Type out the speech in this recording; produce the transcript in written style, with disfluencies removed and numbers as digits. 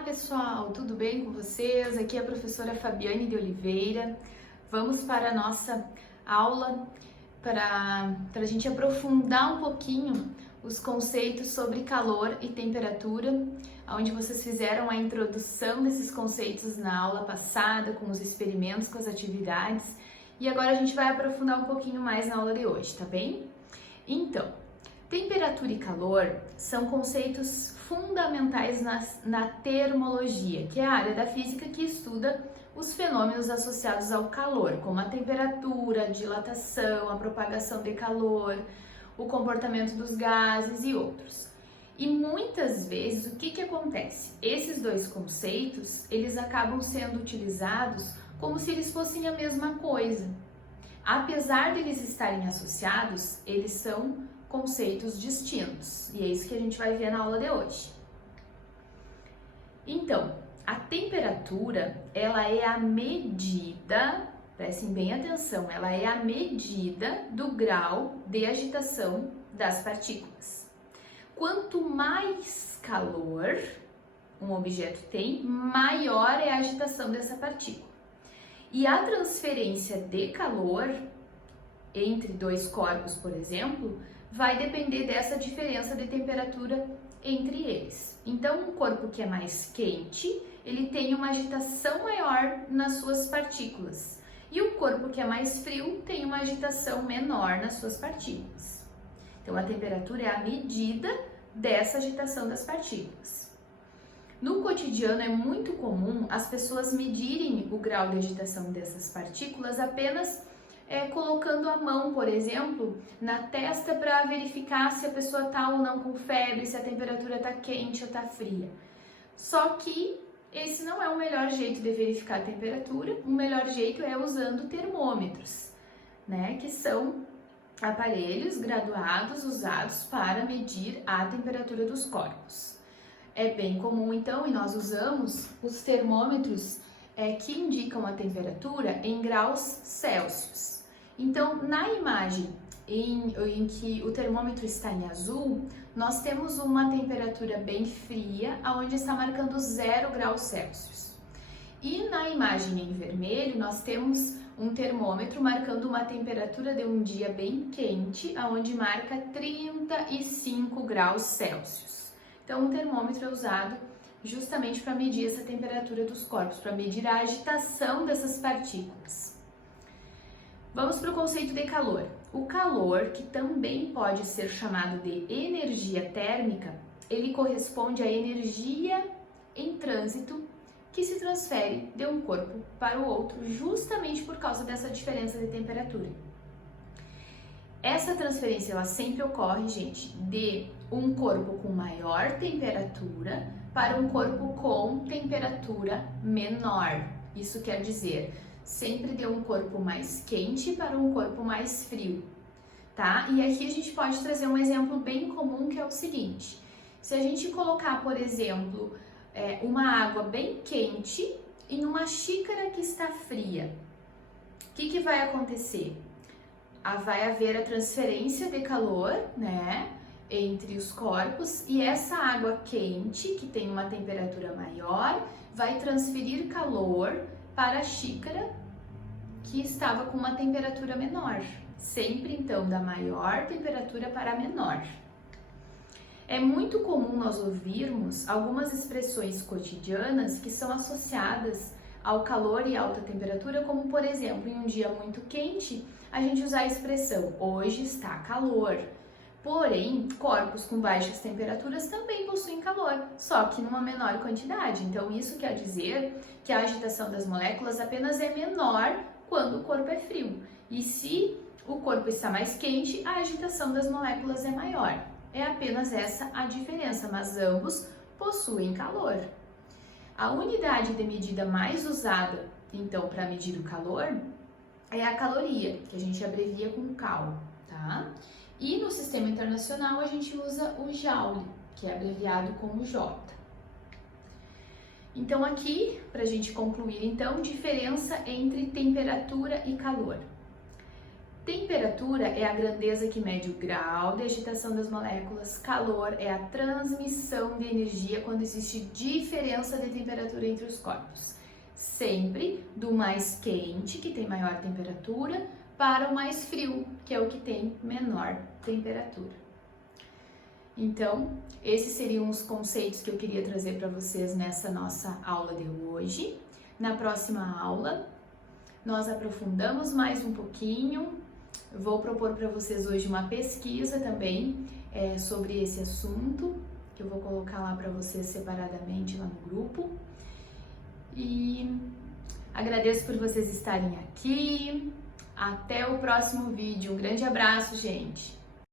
Olá pessoal, tudo bem com vocês? Aqui é a professora Fabiane de Oliveira. Vamos para a nossa aula para a gente aprofundar um pouquinho os conceitos sobre calor e temperatura, onde vocês fizeram a introdução desses conceitos na aula passada, com os experimentos, com as atividades, e agora a gente vai aprofundar um pouquinho mais na aula de hoje, tá bem? Então, temperatura e calor são conceitos fundamentais na termologia, que é a área da física que estuda os fenômenos associados ao calor, como a temperatura, a dilatação, a propagação de calor, o comportamento dos gases e outros. E muitas vezes o que acontece? Esses dois conceitos, eles acabam sendo utilizados como se eles fossem a mesma coisa. Apesar de eles estarem associados, eles são conceitos distintos, e é isso que a gente vai ver na aula de hoje. Então, a temperatura, ela é a medida, prestem bem atenção, ela é a medida do grau de agitação das partículas. Quanto mais calor um objeto tem, maior é a agitação dessa partícula. E a transferência de calor entre dois corpos, por exemplo, vai depender dessa diferença de temperatura entre eles. Então, um corpo que é mais quente, ele tem uma agitação maior nas suas partículas. E o corpo que é mais frio tem uma agitação menor nas suas partículas. Então, a temperatura é a medida dessa agitação das partículas. No cotidiano é muito comum as pessoas medirem o grau de agitação dessas partículas apenas colocando a mão, por exemplo, na testa para verificar se a pessoa está ou não com febre, se a temperatura está quente ou está fria. Só que esse não é o melhor jeito de verificar a temperatura. O melhor jeito é usando termômetros, né, que são aparelhos graduados usados para medir a temperatura dos corpos. É bem comum, então, e nós usamos os termômetros que indicam a temperatura em graus Celsius. Então, na imagem em que o termômetro está em azul, nós temos uma temperatura bem fria, onde está marcando 0 graus Celsius. E na imagem em vermelho, nós temos um termômetro marcando uma temperatura de um dia bem quente, onde marca 35 graus Celsius. Então, o termômetro é usado justamente para medir essa temperatura dos corpos, para medir a agitação dessas partículas. Vamos para o conceito de calor. O calor, que também pode ser chamado de energia térmica, ele corresponde à energia em trânsito que se transfere de um corpo para o outro, justamente por causa dessa diferença de temperatura. Essa transferência, ela sempre ocorre, gente, de um corpo com maior temperatura para um corpo com temperatura menor. Isso quer dizer, sempre de um corpo mais quente para um corpo mais frio, tá? E aqui a gente pode trazer um exemplo bem comum, que é o seguinte: se a gente colocar, por exemplo, uma água bem quente e numa xícara que está fria, o que vai acontecer? Vai haver a transferência de calor, né, entre os corpos, e essa água quente, que tem uma temperatura maior, vai transferir calor para a xícara que estava com uma temperatura menor. Sempre, então, da maior temperatura para a menor. É muito comum nós ouvirmos algumas expressões cotidianas que são associadas ao calor e alta temperatura, como, por exemplo, em um dia muito quente, a gente usar a expressão hoje está calor. Porém, corpos com baixas temperaturas também possuem calor, só que numa menor quantidade. Então, isso quer dizer que a agitação das moléculas apenas é menor quando o corpo é frio. E se o corpo está mais quente, a agitação das moléculas é maior. É apenas essa a diferença, mas ambos possuem calor. A unidade de medida mais usada, então, para medir o calor é a caloria, que a gente abrevia com cal, tá? E no sistema internacional a gente usa o Joule, que é abreviado como J. Então aqui, para a gente concluir, então, diferença entre temperatura e calor. Temperatura é a grandeza que mede o grau de agitação das moléculas, calor é a transmissão de energia quando existe diferença de temperatura entre os corpos. Sempre do mais quente, que tem maior temperatura, para o mais frio, que é o que tem menor temperatura. Então, esses seriam os conceitos que eu queria trazer para vocês nessa nossa aula de hoje. Na próxima aula, nós aprofundamos mais um pouquinho. Eu vou propor para vocês hoje uma pesquisa também sobre esse assunto, que eu vou colocar lá para vocês separadamente lá no grupo. E agradeço por vocês estarem aqui. Até o próximo vídeo. Um grande abraço, gente!